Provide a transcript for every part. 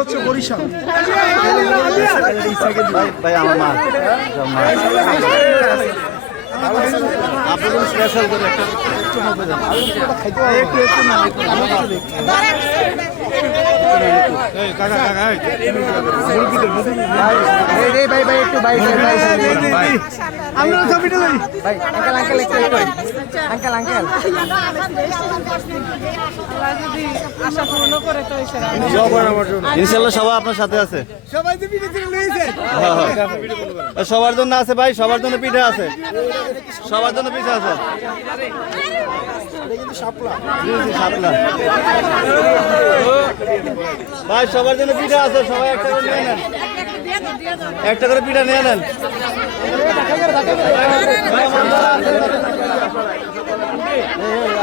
হচ্ছে বরিশাল। ভাই আমার মা। আপনাদের স্পেশাল করে একটা একটু একটু একটু না আমরা ছবিটা ভাই আঙ্কেল আঙ্কেল একটু আঙ্কেল আঙ্কেল ইনশাল্লাহ সবাই আপনার সাথে আছে হ্যাঁ, হ্যাঁ। সবার জন্য আছে ভাই সবার জন্য পিঠে আছে সবার জন্য পিঠে আছে শাপলা। ভাই সবার জন্য পিঠা আছে সবাই একটা করে নিয়ে নেন একটা করে পিঠা নিয়ে নেন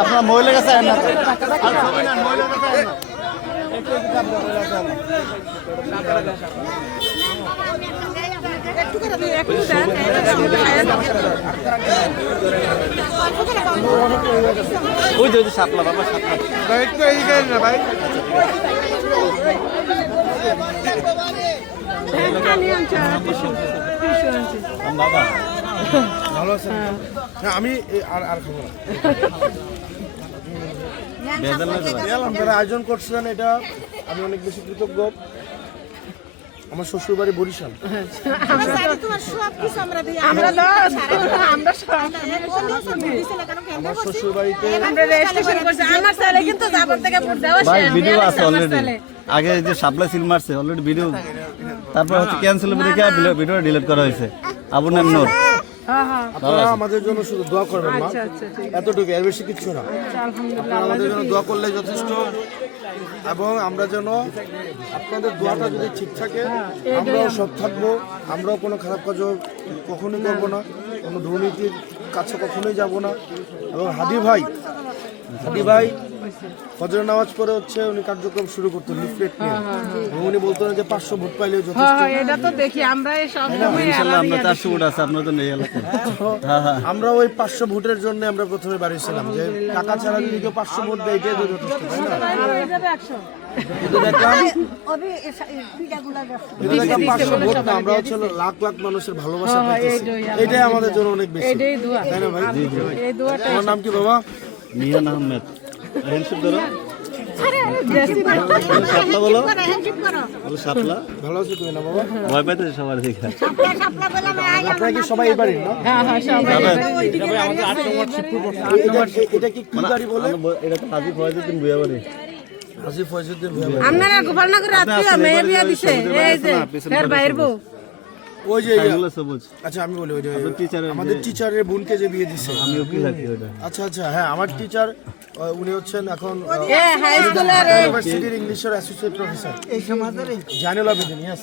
আপনার কাছে না। আর সবাই মহিলার কাছে আয়েন না। একটু একটু মহিলার কাছে আয়েন না। ওই যে শাপলা বাবা শাপলা ভাই একটু এই গেল না ভাই বাবা ভালো আছেন না আমি আর আর খাব না? আপনারা আয়োজন করছেন এটা আমি অনেক বেশি কৃতজ্ঞ। আমার শ্বশুর বাড়ি বরিশাল। আমরা দশ আমরা সব আমার শ্বশুর বাড়িতে আগে যে সাপ্লা সিল মারছে অলরেডি ভিডিও তারপর হচ্ছে ক্যান্সেল দেখে ভিডিও ডিলিট করা হয়েছে। আবু নাম নূর। হ্যাঁ হ্যাঁ আপনারা আমাদের জন্য শুধু দোয়া করবেন মা। আচ্ছা আচ্ছা ঠিক এতটুকু এর বেশি কিচ্ছু না। আপনারা আমাদের জন্য দোয়া করলে যথেষ্ট। এবং আমরা যেন আপনাদের দোয়াটা যদি ঠিক থাকে আমরাও সব থাকব। আমরাও কোনো খারাপ কাজও কখনোই করব না। কোনো দুর্নীতির কাছে কখনোই যাব না। এবং হাদি ভাই হাদি ভাই ফজর নামাজ পড়ে হচ্ছে উনি কার্যক্রম শুরু করতেন লিফলেট নিয়ে। এবং উনি বলতেন যে পাঁচশো ভোট পাইলে যথেষ্ট। হ্যাঁ হ্যাঁ, এটা তো দেখি আমরা এই সব সময় আমরা চারশো ফুট আছে আপনার এই এলাকায়। হ্যাঁ হ্যাঁ। আমরা ওই পাঁচশো ভোটের জন্য আমরা প্রথমে বাড়িয়েছিলাম যে টাকা ছাড়া যদি কেউ পাঁচশো ভোট দেয় এটাই তো যথেষ্ট তাই না? আমরা হচ্ছে লাখ লাখ মানুষের ভালোবাসা এটাই আমাদের জন্য অনেক বেশি। তাই না ভাই? তোমার নাম কি বাবা? মিয়ান আহমেদ। হ্যান্ডশেপ ধরো সাপলা বলো বলো সাপলা ভালো আছো তুমি না বাবা ভয় পাইতেছে সবার দেখে আপনারা কি সবাই এই বাড়ির না হ্যাঁ হ্যাঁ সবাই এটা- এটা কি কি বাড়ি বলে এটা তো হাজি ফয়জুদ্দিন বুয়া বাড়ি হাজি ফয়জুদ্দিন ভূঁইয়া বাড়ি। আপনারা গোপালনগর আত্মীয়, মেয়ে বিয়া দিছে এই যে এর বাইর বউ ওই যে এগুলো সবুজ। আচ্ছা আমি বলি ওই যে টিচারের আমাদের টিচারের বোনকে যে বিয়ে দিছে। আমি উকিল আছি ওটা। আচ্ছা আচ্ছা হ্যাঁ আমার টিচার উনি হচ্ছেন এখন হাই স্কুলের এই ইউনিভার্সিটির ইংলিশের অ্যাসোসিয়েট প্রফেসর এই সমাজের জানুল আবেদিন ইয়েস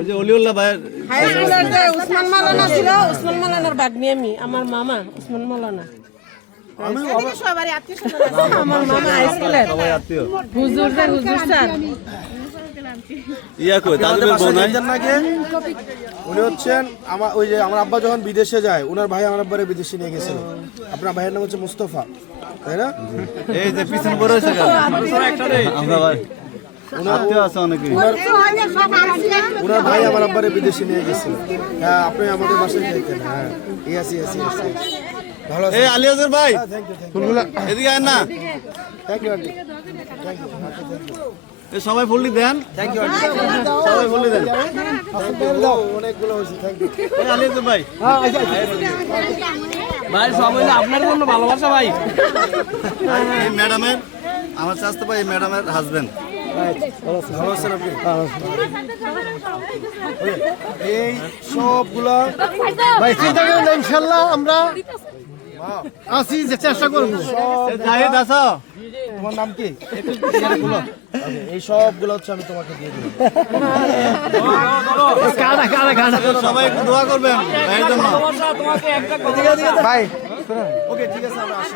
ওই যে অলিউল্লাহ ভাইয়ের হাই স্কুলের যে উসমান মালানা ছিল উসমান মালানার বাগনি আমি আমার মামা উসমান মালানা। আমি আমার মামা হাই স্কুলের সবাই আত্মীয়। হুজুর হুজুর স্যার। ইয়া কই তাদের? উনি হচ্ছেন আমার ওই যে আমার আব্বা যখন বিদেশে যায় ওনার ভাই আমার আব্বারে বিদেশে নিয়ে গেছিল। আপনার ভাইয়ের নাম হচ্ছে মুস্তফা তাই না? এই যে পিছনে বড় হয়েছে আমরা ভাই ওনার ভাই আমার আব্বারে বিদেশে নিয়ে গেছিল। হ্যাঁ আপনি আমাদের বাসায় হ্যাঁ। ইয়াস ইয়াস ইয়াস ভালো এই আছেন আলিয়াজের ভাই থ্যাংক এদিকে আয় না। থ্যাংক ইউ আন্টি। থ্যাংক ইউ এই সবাই ফুললি দেন। থ্যাংক ইউ সবাই ফুললি দেন। অনেকগুলো হয়েছে থ্যাংক ইউ ভাই। ভাই সব হইল আপনার জন্য ভালোবাসা ভাই। এই ম্যাডামের আমার চাস্তে ভাই ম্যাডামের হাজবেন্ড ভালো আছেন আপনি? এই সবগুলা ভাই চিন্তা করেন ইনশাল্লাহ আমরা আছি যে চেষ্টা করব। জাহিদ আছো তোমার নাম কি? এই সবগুলো হচ্ছে আমি তোমাকে দিয়ে দিলাম। কারা কারা কারা সবাই দোয়া করবেন ভাই ওকে ঠিক আছে আমরা আসি।